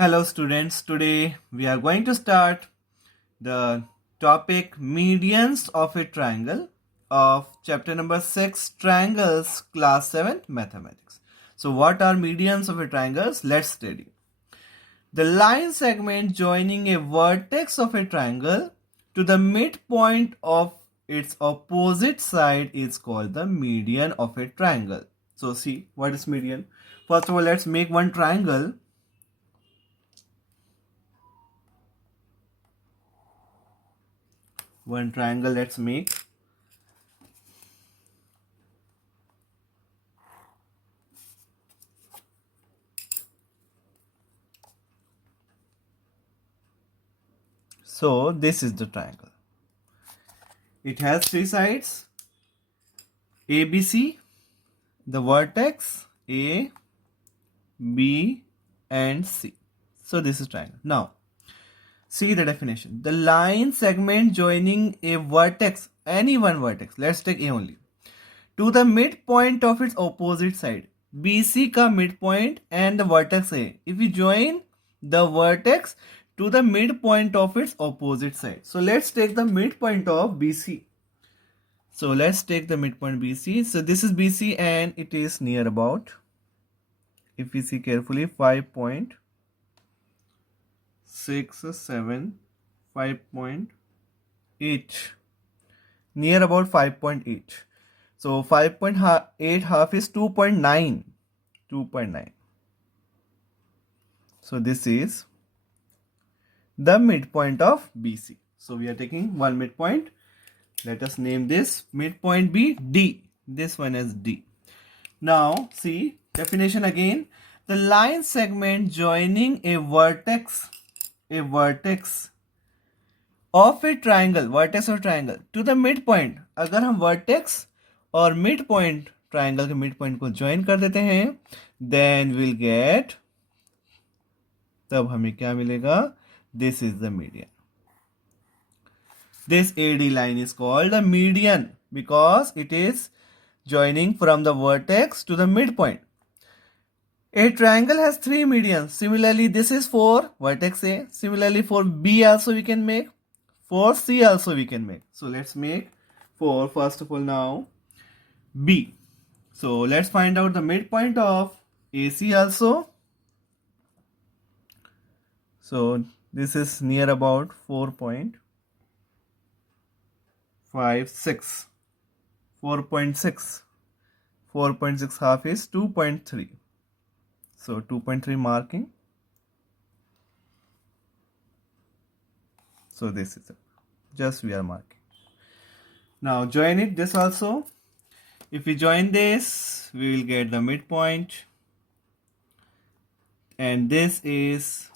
Hello students, today we are going to start the topic medians of a triangle of chapter number 6 triangles class 7 mathematics. So what are medians of a triangle? Let's study. The line segment joining a vertex of a triangle to the midpoint of its opposite side is called the median of a triangle. So see, what is median? First of all, let's make one triangle. One triangle let's make. So this is the triangle. It has three sides, ABC, the vertex A, B and C. So this is triangle. Now see the definition. The line segment joining a vertex, any one vertex, let's take A only, to the midpoint of its opposite side. BC का midpoint and the vertex A. If we join the vertex to the midpoint of its opposite side. So let's take the midpoint of BC. So let's take the midpoint BC. So this is BC and it is near about, if we see carefully, 5.67, 5.8, near about 5.8. So 5.8 half is 2.9. 2.9. So this is the midpoint of BC. So we are taking one midpoint. Let us name this midpoint B D. This one is D. Now see definition again. The line segment joining a vertex of a triangle, vertex of triangle to the midpoint. अगर हम vertex और midpoint triangle के midpoint को join कर देते हैं, then we'll get, तब हमें क्या मिलेगा? This is the median. This AD line is called the median because it is joining from the vertex to the midpoint. A triangle has three medians. Similarly, this is for vertex A. Similarly, for B also we can make. For C also we can make. So let's make for, first of all, now B. So let's find out the midpoint of AC also. So this is near about 4.56. 4.6. 4.6 half is 2.3. So 2.3 marking. So this is it. Just we are marking. Now join it, this also. If we join this, we will get the midpoint. And this is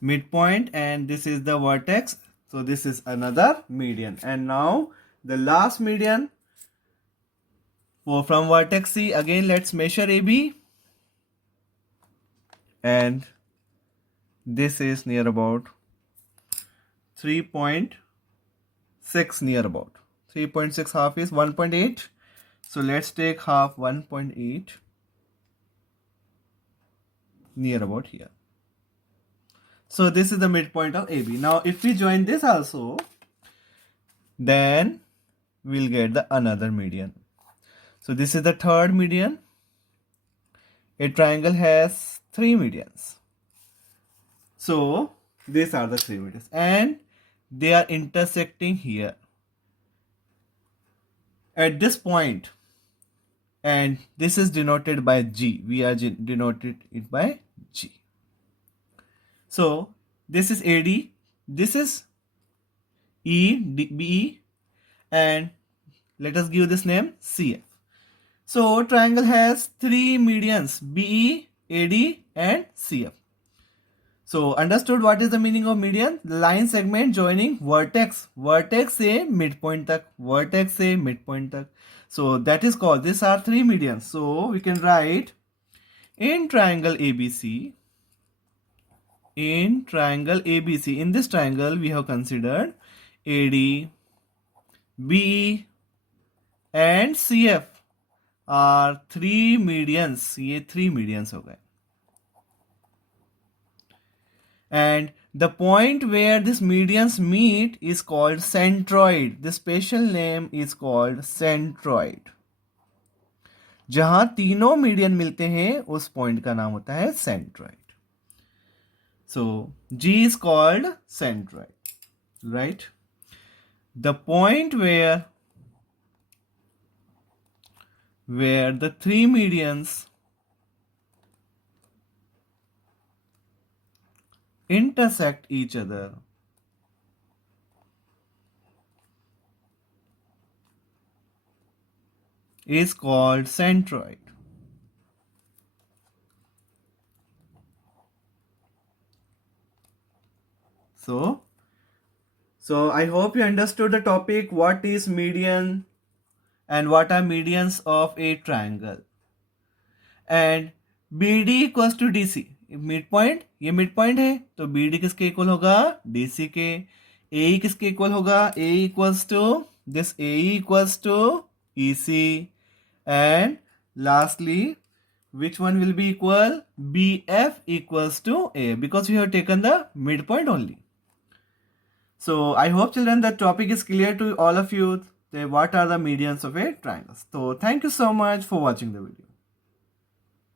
midpoint and this is the vertex. So this is another median. And now the last median from vertex C. Again, let's measure AB. And this is near about 3.6, near about 3.6 half is 1.8. So let's take half 1.8, near about here. So this is the midpoint of AB. Now if we join this also, then we'll get the another median. So this is the third median. A triangle has three medians. So these are the three medians and they are intersecting here at this point, and this is denoted by G. We are denoted it by G. So this is AD, this is BE, and let us give this name CF. So triangle has three medians, BE, AD and CF. So understood what is the meaning of median? Line segment joining vertex से midpoint तक, vertex से midpoint तक. So that is called, these are three medians. So we can write in triangle ABC, in this triangle we have considered AD, BE and CF are three medians. ये three medians हो गए. and the point where these medians meet is called centroid. The special name is called centroid. जहां तीनों median मिलते हैं उस point का नाम होता है centroid. So G is called centroid, right? The point where the three medians intersect each other is called centroid. So I hope you understood the topic, what is median and what are medians of a triangle. And BD equals to DC. Mid point, ये mid point है तो BD किसके equal होगा, DC के. AE किसके equal होगा, AE equals to this, AE equals to EC. And lastly, which one will be equal, BF equals to A, because we have taken the midpoint only. So I hope children the topic is clear to all of you. What are the medians of a triangle? So thank you so much for watching the video.